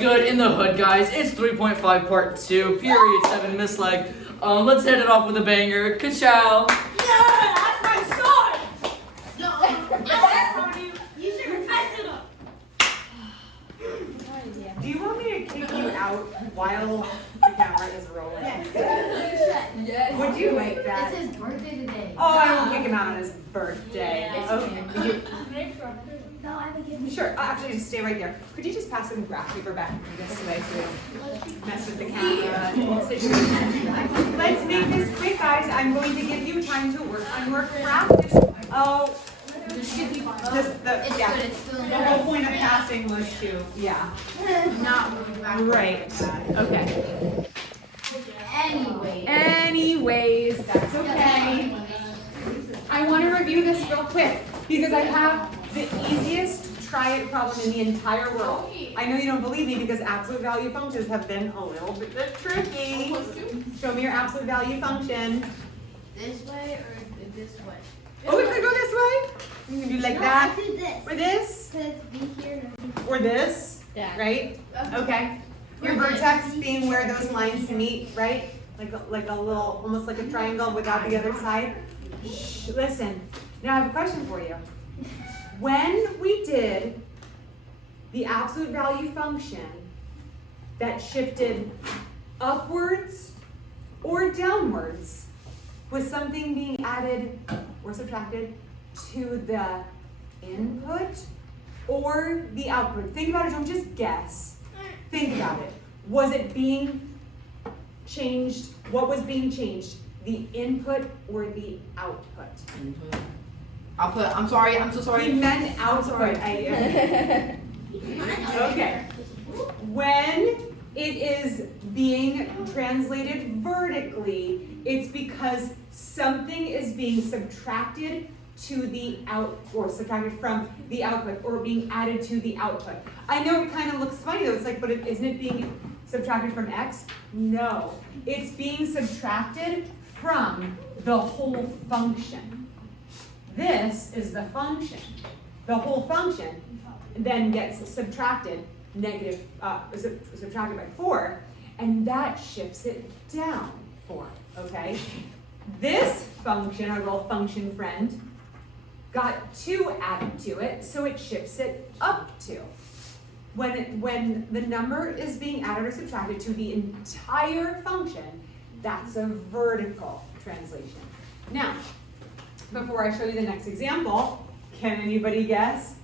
good in the hood, guys? It's 3.5 part 2, period 7 Miss Leg. Let's head it off with a banger. Ka-chow! Yeah, that's my sword! No, you should have messed it up. Do you want me to kick you out while the camera is rolling? Yes. Would you like that? It's his birthday today. Oh, I won't kick him out on his birthday. Yeah. Okay. No, I haven't given Sure. Actually, just stay right there. Could you just pass some graph paper back this way so we don't mess with the camera? Let's make this quick, guys. I'm going to give you time to work on your practice. Oh, Just give me the whole point of passing was to, yeah. not moving back. Right. Okay. Anyway. That's okay. I want to review this real quick because I have the easiest try it problem in the entire world. I know you don't believe me because absolute value functions have been a little bit tricky. Show me your absolute value function. This way or this way? Oh, we could go this way. You can do like that. Or this. Or this. Yeah. Right? Okay. Your vertex being where those lines meet, right? Like a little, almost like a triangle without the other side. Shh, listen. Now I have a question for you. When we did the absolute value function that shifted upwards or downwards, was something being added or subtracted to the input or the output? Think about it, don't just guess. Think about it. Was it being changed? What was being changed? The input or the output? Output. I'm sorry. I'm so We sorry. meant output. Okay. When it is being translated vertically, it's because something is being subtracted to the or subtracted from the output, or being added to the output. I know it kind of looks funny though. It's like, but isn't it being subtracted from x? No, it's being subtracted from the whole function. This is the function. The whole function then gets subtracted subtracted by 4, and that shifts it down 4, okay? This function, our little function friend, got 2 added to it, so it shifts it up 2. When the number is being added or subtracted to the entire function, that's a vertical translation. Now, before I show you the next example, can anybody guess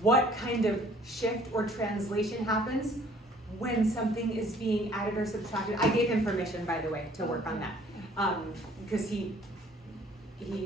what kind of shift or translation happens when something is being added or subtracted? I gave him permission, by the way, to work on that, because he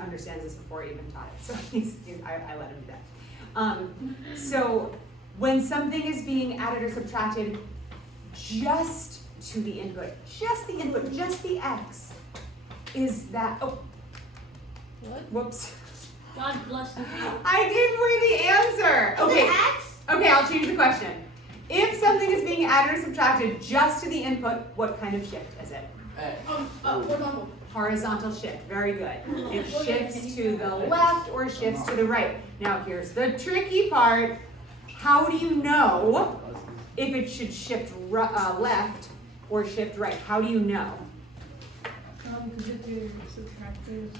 understands this before I even taught it, so I let him do that. So when something is being added or subtracted just to the input, just the x, is that, oh, What? whoops. God bless you. I gave away the answer. Okay. Okay, I'll change the question. If something is being added or subtracted just to the input, what kind of shift is it? Horizontal. Horizontal shift. Very good. It shifts to the left or shifts to the right. Now here's the tricky part. How do you know if it should shift left or shift right? How do you know? Because if you're subtracting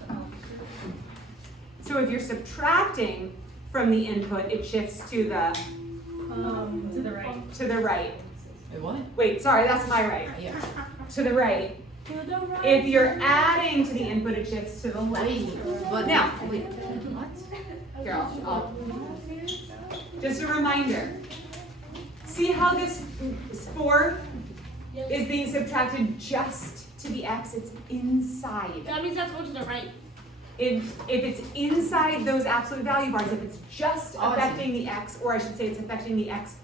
So if you're subtracting from the input, it shifts to the right. to the right. Wait, what? Wait, sorry, that's my right. Yeah. To the right. To the right. If you're adding to the input, it shifts to the left. But Now, wait. What? here, I'll just a reminder. See how this 4 is being subtracted just to the x? It's inside. That means that's going to the right. If it's inside those absolute value bars, if it's just Oh, I see. affecting the x, or I should say it's affecting the x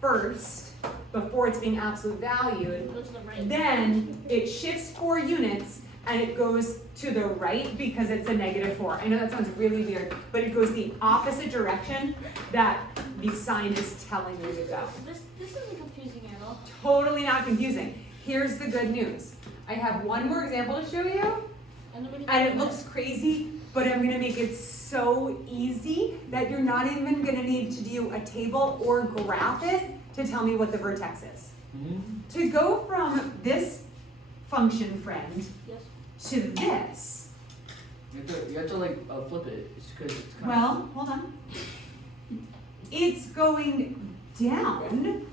first, before it's being absolute valued, Go to the right. then it shifts 4 units and it goes to the right because it's a -4. I know that sounds really weird, but it goes the opposite direction that the sign is telling you to go. This isn't confusing at all. Totally not confusing. Here's the good news. I have one more example to show you, And and it looks crazy, but I'm gonna make it so easy that you're not even gonna need to do a table or graph it to tell me what the vertex is. To go from this function friend to this, You have to like flip it, because it's kind well, hold on. It's going down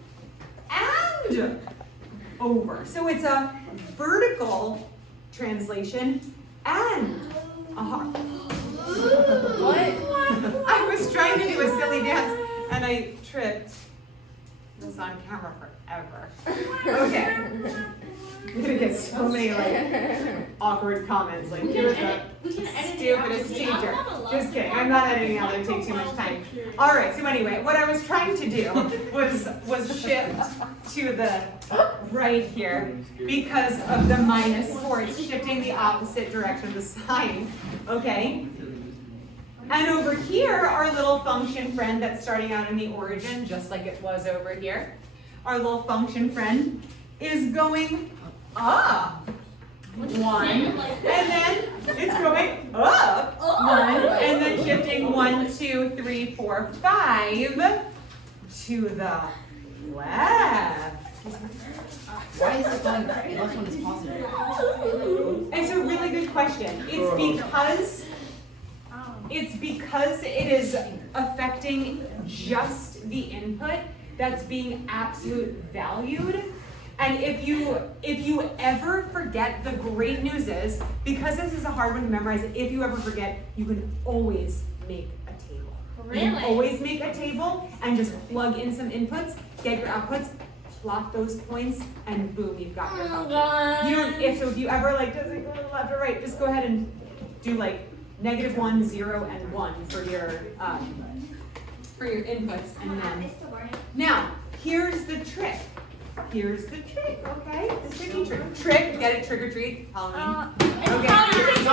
and over. So it's a vertical translation and a What? I was trying to do a silly dance and I tripped. This on camera forever. Okay. I'm gonna get so many like awkward comments like you're the stupidest teacher. Just kidding. I'm not editing out. It would take too much time. All right. So anyway, what I was trying to do was shift to the right here because of the -4. It's shifting the opposite direction of the sign. Okay. And over here, our little function friend that's starting out in the origin, just like it was over here, our little function friend is going up 1, and then it's going up 1, and then shifting 1, 2, 3, 4, 5 to the left. Why is it going left when it's positive? It's a really good question. It's because it is affecting just the input that's being absolute valued. And if you ever forget, the great news is, because this is a hard one to memorize, if you ever forget, you can always make a table. You can always make a table and just plug in some inputs, get your outputs, plot those points, and boom, you've got your function. You don't, if you ever like, does it go to the left or right, just go ahead and do like -1, 0, and 1 for your inputs, and then now here's the trick. Here's the trick, okay? The tricky trick. Trick, get it? Trick or treat, Halloween. It is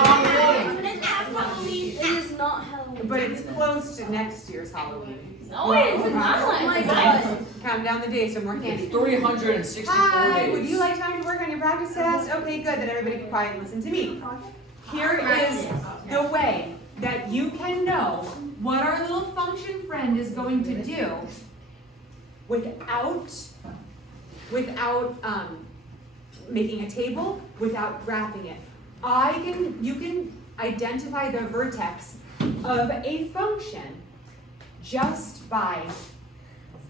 not Halloween. But it's close to next year's Halloween. No, it is not. Oh my God. Count down the days, so more candy. It's 364 Hi, days. would you like time to work on your practice test? Okay, good, then everybody can quiet and listen to me. Here is the way that you can know what our little function friend is going to do without making a table, without graphing it. You can identify the vertex of a function just by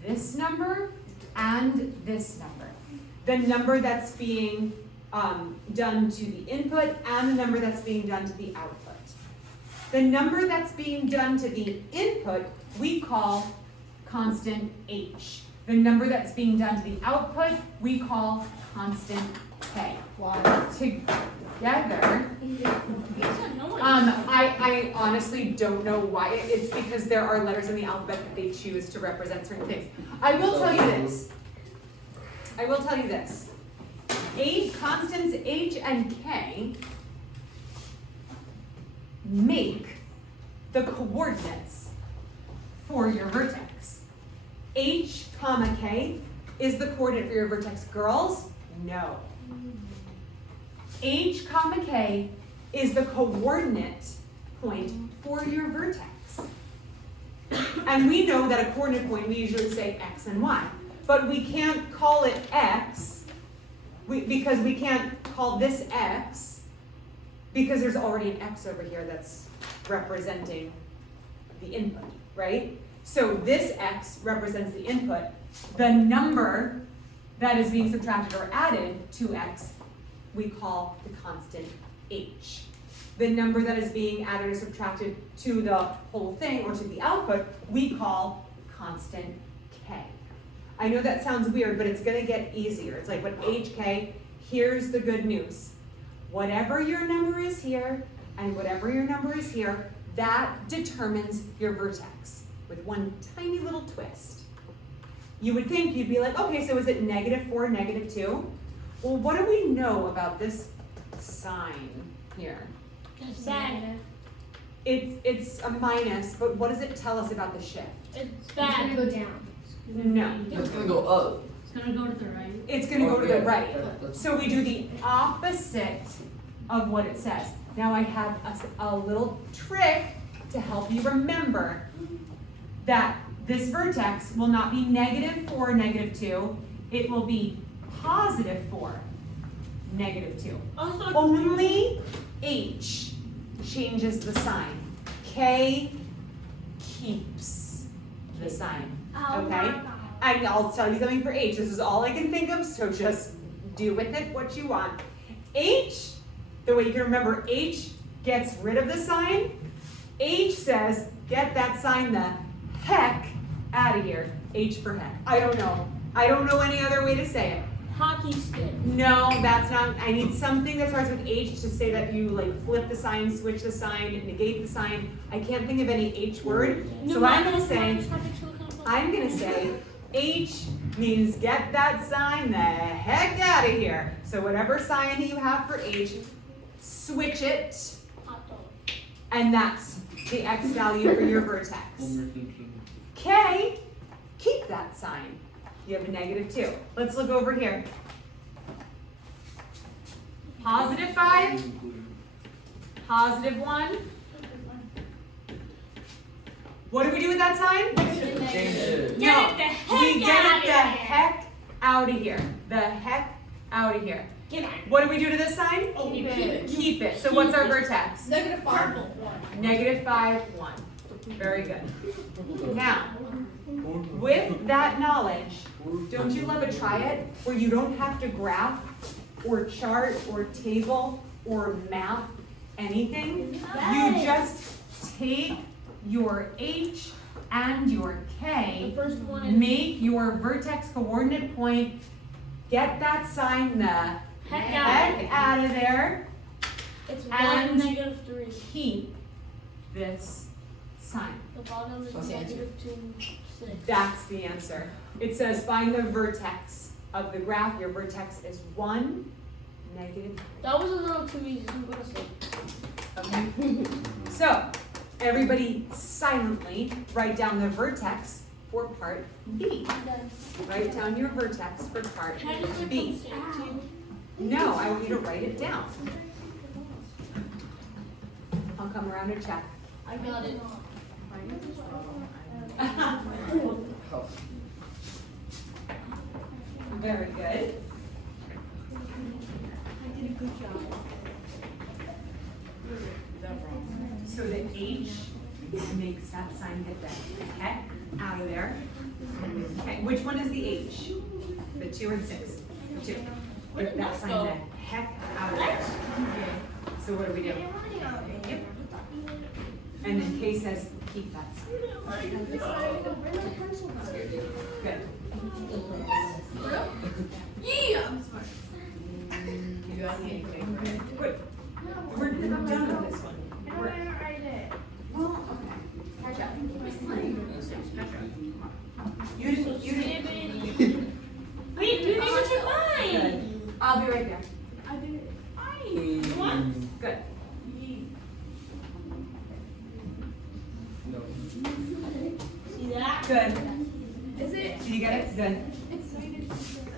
this number and this number. The number that's being done to the input and the number that's being done to the output. The number that's being done to the input we call constant h. The number that's being done to the output we call constant k. Together, I honestly don't know why. It's because there are letters in the alphabet that they choose to represent certain things. I will tell you this. Constants h and k make the coordinates for your vertex. H, comma, k is the coordinate for your vertex. Girls, no. H, comma, k is the coordinate point for your vertex. And we know that a coordinate point, we usually say x and y. But we can't call it x, because we can't call this x, because there's already an x over here that's representing the input, right? So this x represents the input. The number that is being subtracted or added to x, we call the constant h. The number that is being added or subtracted to the whole thing or to the output, we call constant k. I know that sounds weird, but it's gonna get easier. It's like, but hk, here's the good news. Whatever your number is here and whatever your number is here, that determines your vertex with one tiny little twist. You would think, you'd be like, okay, so is it -4, -2? Well, what do we know about this sign here? It's bad. It's a minus, but what does it tell us about the shift? It's bad. Go down. No. It's gonna go up. It's gonna go to the right. It's gonna go to the right. That's- So we do the opposite of what it says. Now I have a little trick to help you remember that this vertex will not be -4, -2. It will be +4, -2. Only H changes the sign. K keeps the sign. Okay? And I'll tell you something for H. This is all I can think of, so just do with it what you want. H, the way you can remember H gets rid of the sign. H says, get that sign the heck out of here. H for heck. I don't know. I don't know any other way to say it. Hockey stick. No, that's not. I need something that starts with H to say that you like flip the sign, switch the sign, negate the sign. I can't think of any H word. So I'm gonna say H means get that sign the heck out of here. So whatever sign you have for H, switch it, and that's the X value for your vertex. K, keep that sign. You have a -2. Let's look over here. +5, +1. What do we do with that sign? Change it. No, we get it the heck out of here. The heck out of here. What do we do to this sign? Keep it. Keep it. So what's our vertex? -5. -5, 1. Very good. Now, with that knowledge, don't you love a try it where you don't have to graph or chart or table or map anything? You just take your H and your K, The first one is make your vertex coordinate point, get that sign the heck out of there, it's and 1, -3. keep this sign. The bottom is -2, 6. That's the answer. It says find the vertex of the graph. Your vertex is 1, -3. That was a little too easy. I'm gonna say. Okay. So, everybody silently write down the vertex for part B. Write down your vertex for part Can I just B. No, I want you to write it down. I'll come around and check. I got it. Very good. I did a good job. So the H makes that sign get the heck out of there. Okay, which one is the H? The 2 and 6. The 2. Get that sign the heck out of there. So what do we do? Yep. And then K says keep that sign. Good. Yeah, I'm smart. Good. We're done with this one. We're- write it. Well, okay. Catch up. You didn't. Wait, you need to check mine. Good. I'll be right there. I did it. Fine. What? Good. See that? Good. Is it? Did you get it? Good. It's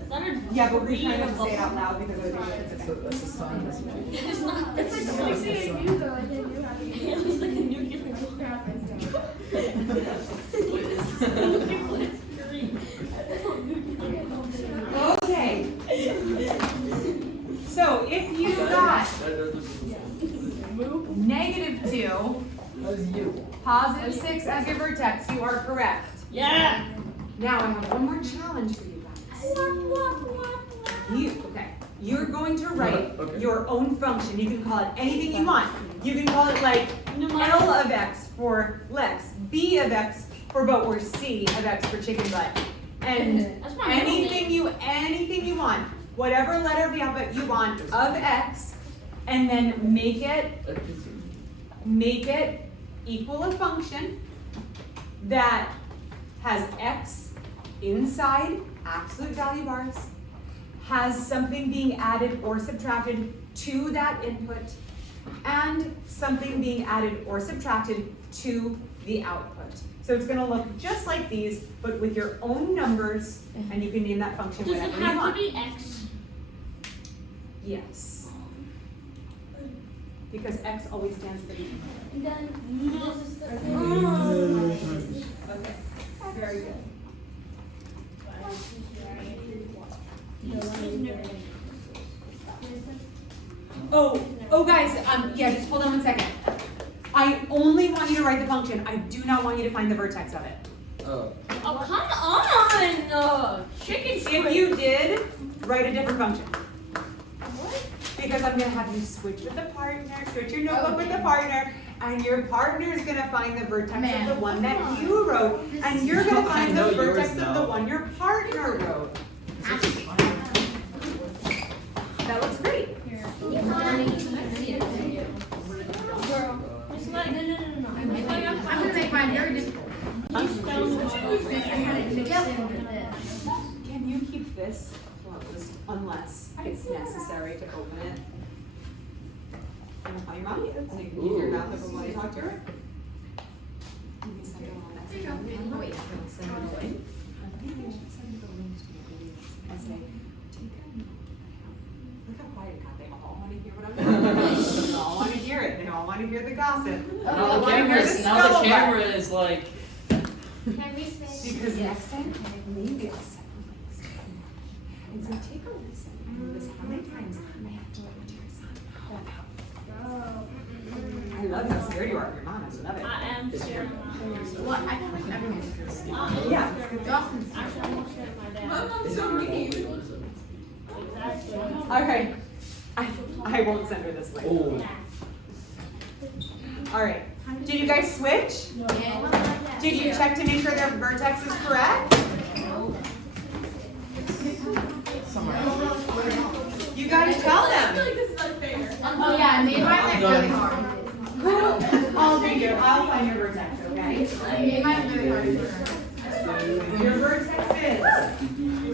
not a Yeah, but we kind of have to say it out loud because other people can So that's a sign. That's It's not. It's like It's like something you though. I didn't know how to use it. It's like a new gift. Okay. So if you got -2, That was you. +6 as your vertex, you are correct. Yeah. Now I have one more challenge for you guys. You're going to write Okay. your own function. You can call it anything you want. You can call it like L of X for Lex, B of X for boat, or C of X for chicken butt. And That's my middle name. anything you want. Whatever letter of the alphabet you want of X, and then make it equal a function that has X inside absolute value bars, has something being added or subtracted to that input, and something being added or subtracted to the output. So it's gonna look just like these, but with your own numbers, and you can name that function Does it whatever you have to want. be X? Yes. because X always stands for E. And then this is the Okay, very good. Oh guys, yeah, just hold on 1 second. I only want you to write the function. I do not want you to find the vertex of it. Oh. Oh, come on! Chicken If squid. you did, write a different function. Because I'm gonna have you switch with the partner, switch your notebook with the partner, and your partner is gonna find the vertex of the one that you wrote, and you're gonna find the know yours vertex of the now. one your partner wrote. That looks great. Just like, no. I'm gonna make mine very difficult. Can you keep this closed unless it's necessary to open it? And call your mommy, so you can keep your mouth open while you talk to her. Maybe send her one next time. Wait, send her the link. Maybe I should send her the link to your videos and say, take a note. Look how quiet it got. They all want to hear what I'm talking about. They all want to hear it. They all want to hear the gossip. They all Now the wanna hear camera's, now the scuttlebutt. camera is like. Can we say? Because next time, maybe I'll set the links to you. And so take a listen and listen how many times I have to talk to your son about. I love how scared you are of your mom. I love it. I am scared of my mom. What? I feel like everyone's scared. Yeah. Dawson's Actually, I'm more scared of my dad. Exactly. Okay. I won't send her this link. Oh. All right. Did you guys switch? Did you check to make sure their vertex is correct? You gotta tell them. Oh yeah, I made mine like really hard. I'll do you. I'll find your vertex, okay? I made mine really hard. Your vertex is